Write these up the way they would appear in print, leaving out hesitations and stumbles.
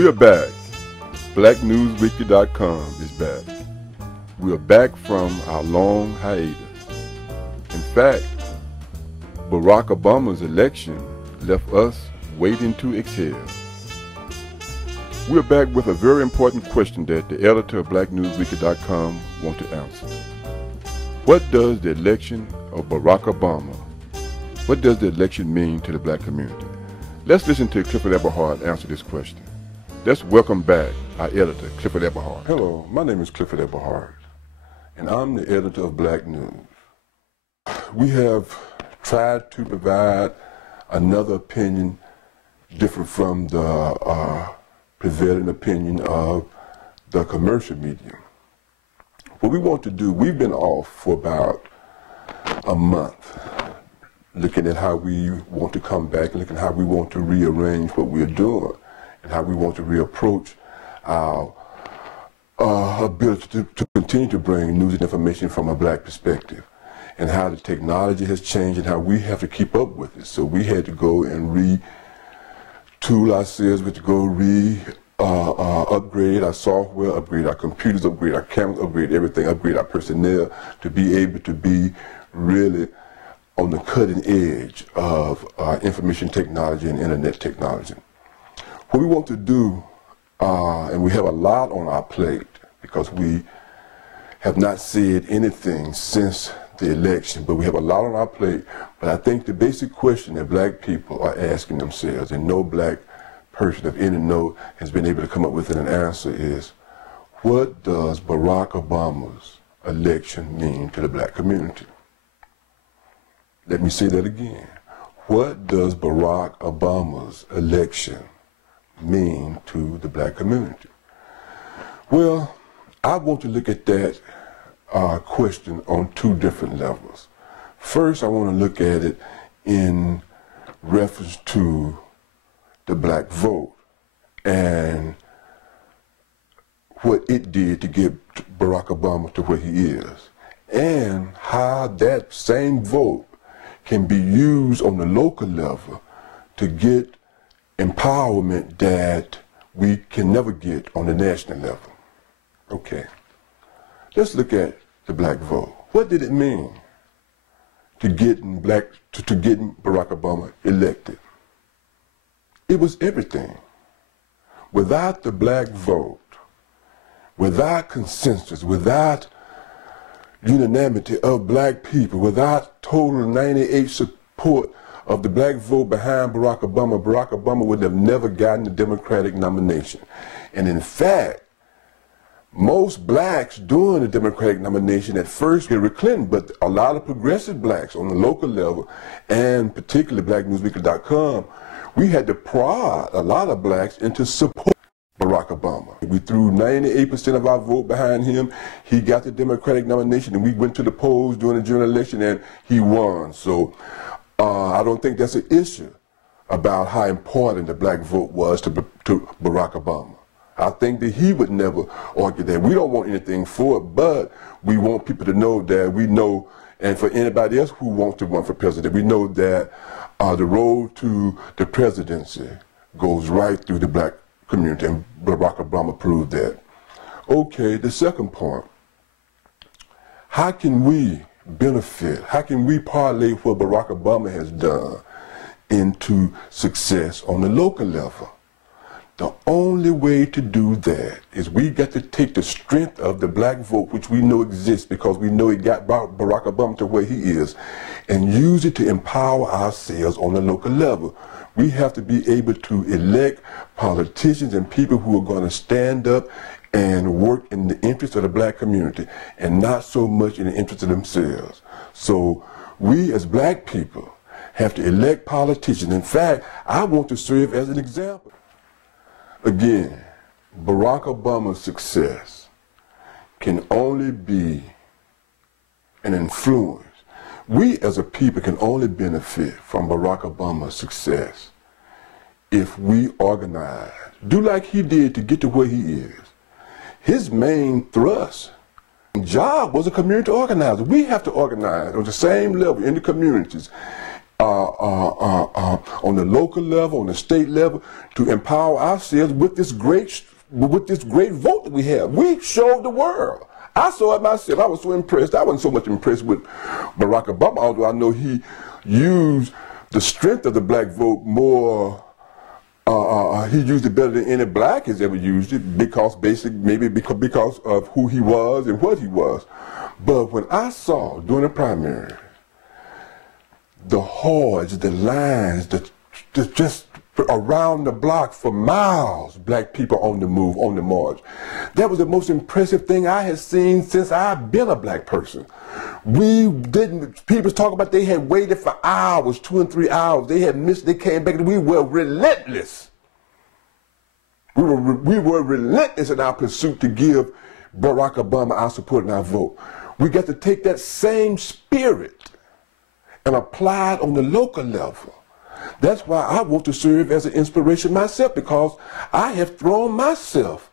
We are back. BlackNewsWeekly.com is back. We are back from our long hiatus. In fact, Barack Obama's election left us waiting to exhale. We are back with a very important question that the editor of BlackNewsWeekly.com wants to answer. What does the election of Barack Obama, what does the election mean to the black community? Let's listen to Clifford Eberhard answer this question. Let's welcome back our editor, Clifford Eberhard. Hello, my name is Clifford Eberhard, and I'm the editor of Black News. We have tried to provide another opinion different from the prevailing opinion of the commercial medium. What we want to do, we've been off for about a month, looking at how we want to come back, looking at how we want to rearrange what we're doing, and how we want to reapproach our ability to continue to bring news and information from a black perspective, and how the technology has changed and how we have to keep up with it. So we had to go and retool ourselves, we had to go upgrade our software, upgrade our computers, upgrade our cameras, upgrade everything, upgrade our personnel to be able to be really on the cutting edge of information technology and internet technology. What we want to do, and we have a lot on our plate because we have not said anything since the election, but we have a lot on our plate. But I think the basic question that black people are asking themselves, and no black person of any note has been able to come up with an answer, is what does Barack Obama's election mean to the black community? Let me say that again. What does Barack Obama's election mean to the black community? Well, I want to look at that question on two different levels. First, I want to look at it in reference to the black vote and what it did to get Barack Obama to where he is, and how that same vote can be used on the local level to get empowerment that we can never get on the national level. Okay, let's look at the black vote. What did it mean to getting Barack Obama elected? It was everything. Without the black vote, without consensus, without unanimity of black people, without total 98 support of the black vote behind Barack Obama would have never gotten the Democratic nomination. And in fact, most blacks during the Democratic nomination at first Hillary Clinton, but a lot of progressive blacks on the local level, and particularly BlackNewsWeekly.com, we had to prod a lot of blacks into support Barack Obama. We threw 98% of our vote behind him. He got the Democratic nomination, and we went to the polls during the general election, and he won. So I don't think that's an issue about how important the black vote was to Barack Obama. I think that he would never argue that. We don't want anything for it, but we want people to know that we know, and for anybody else who wants to run for president, we know that the road to the presidency goes right through the black community, and Barack Obama proved that. Okay, the second point, how can we benefit, how can we parlay what Barack Obama has done into success on the local level? The only way to do that is we got to take the strength of the black vote, which we know exists because we know it got Barack Obama to where he is, and use it to empower ourselves on the local level. We have to be able to elect politicians and people who are going to stand up and work in the interest of the black community and not so much in the interest of themselves. So we as black people have to elect politicians. In fact, I want to serve as an example. Again, Barack Obama's success can only be an influence. We as a people can only benefit from Barack Obama's success if we organize, do like he did to get to where he is. His main thrust job was a community organizer. We have to organize on the same level in the communities on the local level, on the state level, to empower ourselves with this great vote that we have. We showed the world. I saw it myself. I was so impressed. I wasn't so much impressed with Barack Obama, although I know he used the strength of the black vote more. He used it better than any black has ever used it, because of who he was and what he was. But when I saw during the primary the hordes, the lines, just around the block for miles, black people on the move, on the march, that was the most impressive thing I had seen since I've been a black person. People talk about they had waited for hours, 2 and 3 hours. They had missed, they came back, and we were relentless. We were relentless in our pursuit to give Barack Obama our support and our vote. We got to take that same spirit and apply it on the local level. That's why I want to serve as an inspiration myself, because I have thrown myself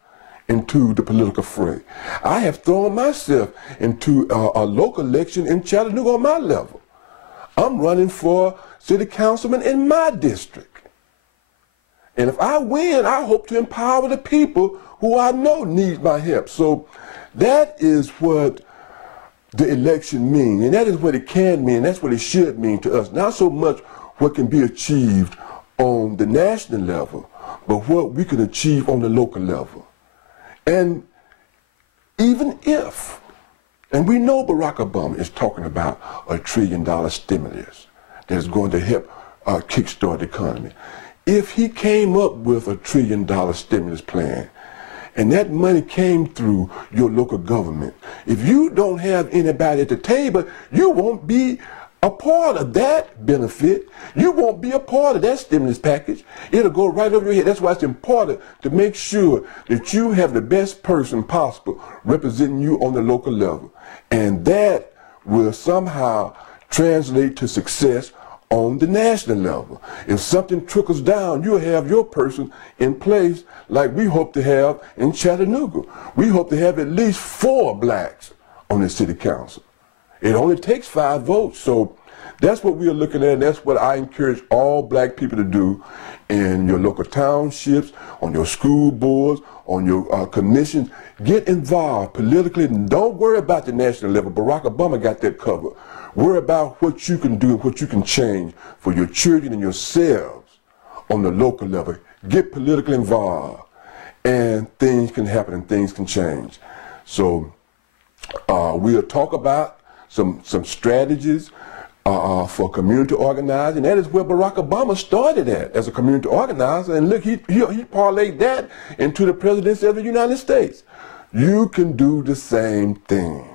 into the political fray. I have thrown myself into a local election in Chattanooga on my level. I'm running for city councilman in my district. And if I win, I hope to empower the people who I know need my help. So that is what the election means, and that is what it can mean. That's what it should mean to us. Not so much what can be achieved on the national level, but what we can achieve on the local level. And even if, and we know Barack Obama is talking about $1 trillion stimulus that is going to help kickstart the economy. If he came up with $1 trillion stimulus plan, and that money came through your local government, if you don't have anybody at the table, you won't be a part of that benefit. You won't be a part of that stimulus package. It'll go right over your head. That's why it's important to make sure that you have the best person possible representing you on the local level. And that will somehow translate to success on the national level. If something trickles down, you'll have your person in place like we hope to have in Chattanooga. We hope to have at least 4 blacks on the city council. It only takes 5 votes. So that's what we are looking at, and that's what I encourage all black people to do in your local townships, on your school boards, on your commissions. Get involved politically, and don't worry about the national level. Barack Obama got that covered. Worry about what you can do and what you can change for your children and yourselves on the local level. Get politically involved, and things can happen and things can change. So we'll talk about some strategies for community organizing. That is where Barack Obama started at, as a community organizer. And look, he parlayed that into the presidency of the United States. You can do the same thing.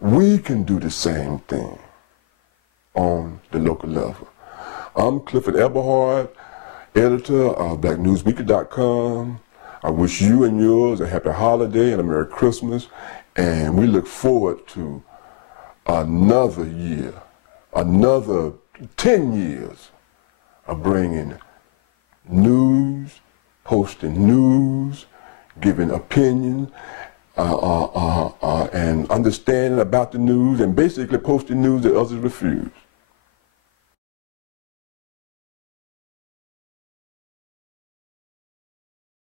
We can do the same thing on the local level. I'm Clifford Eberhard, editor of BlackNewsWeekly.com. I wish you and yours a happy holiday and a Merry Christmas, and we look forward to another year, another 10 years of bringing news, posting news, giving opinion, and understanding about the news, and basically posting news that others refuse.